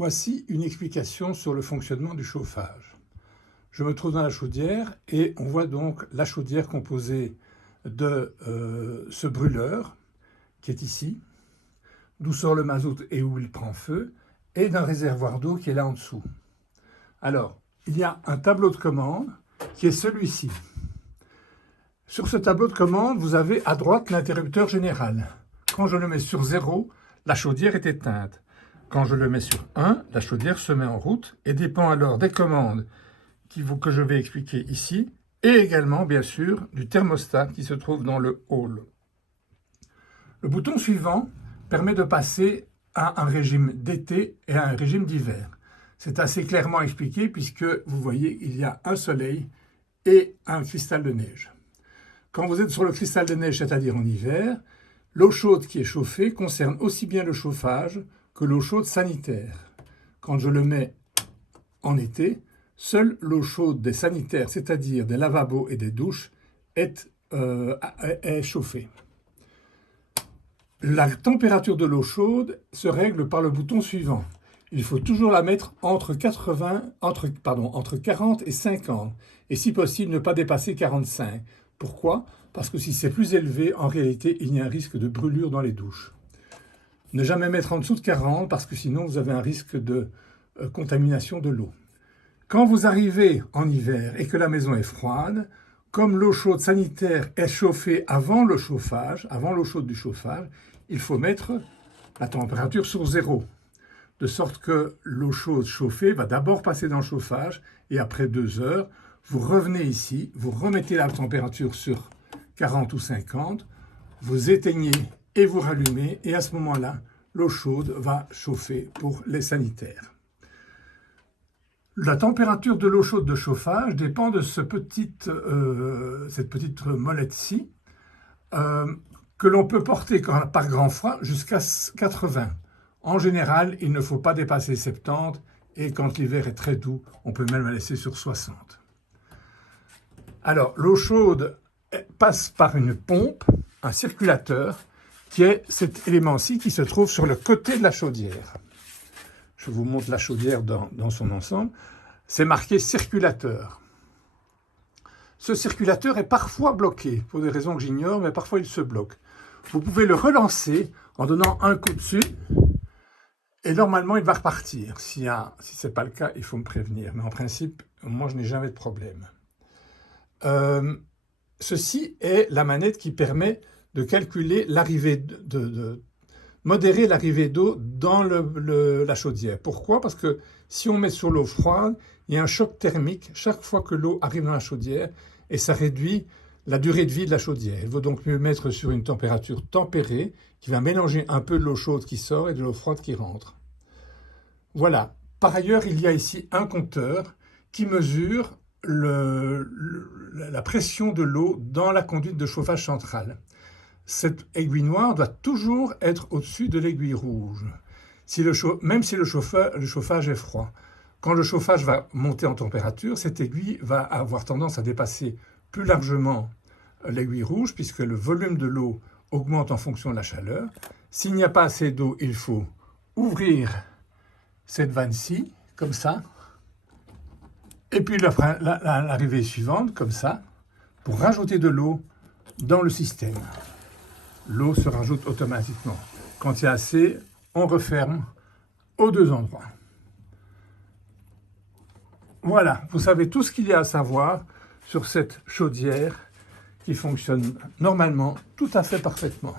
Voici une explication sur le fonctionnement du chauffage. Je me trouve dans la chaudière et on voit donc la chaudière composée de ce brûleur qui est ici, d'où sort le mazout et où il prend feu, et d'un réservoir d'eau qui est là en dessous. Alors, il y a un tableau de commande qui est celui-ci. Sur ce tableau de commande, vous avez à droite l'interrupteur général. Quand je le mets sur 0, la chaudière est éteinte. Quand je le mets sur 1, la chaudière se met en route et dépend alors des commandes que je vais expliquer ici et également, bien sûr, du thermostat qui se trouve dans le hall. Le bouton suivant permet de passer à un régime d'été et à un régime d'hiver. C'est assez clairement expliqué puisque, vous voyez, il y a un soleil et un cristal de neige. Quand vous êtes sur le cristal de neige, c'est-à-dire en hiver, l'eau chaude qui est chauffée concerne aussi bien le chauffage que l'eau chaude sanitaire. Quand je le mets en été, seule l'eau chaude des sanitaires, c'est-à-dire des lavabos et des douches, est chauffée. La température de l'eau chaude se règle par le bouton suivant. Il faut toujours la mettre entre 40 et 50, et si possible ne pas dépasser 45. Pourquoi? Parce que si c'est plus élevé, en réalité, il y a un risque de brûlure dans les douches. Ne jamais mettre en dessous de 40 parce que sinon vous avez un risque de contamination de l'eau. Quand vous arrivez en hiver et que la maison est froide, comme l'eau chaude sanitaire est chauffée avant le chauffage, avant l'eau chaude du chauffage, il faut mettre la température sur 0. De sorte que l'eau chaude chauffée va d'abord passer dans le chauffage et après 2 heures, vous revenez ici, vous remettez la température sur 40 ou 50, vous éteignez et vous rallumez, et à ce moment-là, l'eau chaude va chauffer pour les sanitaires. La température de l'eau chaude de chauffage dépend de cette petite molette-ci, que l'on peut porter par grand froid jusqu'à 80. En général, il ne faut pas dépasser 70, et quand l'hiver est très doux, on peut même la laisser sur 60. Alors, l'eau chaude passe par une pompe, un circulateur, qui est cet élément-ci qui se trouve sur le côté de la chaudière. Je vous montre la chaudière dans son ensemble. C'est marqué circulateur. Ce circulateur est parfois bloqué, pour des raisons que j'ignore, mais parfois il se bloque. Vous pouvez le relancer en donnant un coup dessus, et normalement il va repartir. Si ce n'est pas le cas, il faut me prévenir. Mais en principe, moi je n'ai jamais de problème. Ceci est la manette qui permet de calculer l'arrivée, modérer l'arrivée d'eau dans la chaudière. Pourquoi? Parce que si on met sur l'eau froide, il y a un choc thermique chaque fois que l'eau arrive dans la chaudière et ça réduit la durée de vie de la chaudière. Il vaut donc mieux mettre sur une température tempérée qui va mélanger un peu de l'eau chaude qui sort et de l'eau froide qui rentre. Voilà. Par ailleurs, il y a ici un compteur qui mesure la pression de l'eau dans la conduite de chauffage centrale. Cette aiguille noire doit toujours être au-dessus de l'aiguille rouge, même si le chauffage est froid. Quand le chauffage va monter en température, cette aiguille va avoir tendance à dépasser plus largement l'aiguille rouge, puisque le volume de l'eau augmente en fonction de la chaleur. S'il n'y a pas assez d'eau, il faut ouvrir cette vanne-ci, comme ça, et puis l'arrivée suivante, comme ça, pour rajouter de l'eau dans le système. L'eau se rajoute automatiquement. Quand il y a assez, on referme aux 2 endroits. Voilà, vous savez tout ce qu'il y a à savoir sur cette chaudière qui fonctionne normalement tout à fait parfaitement.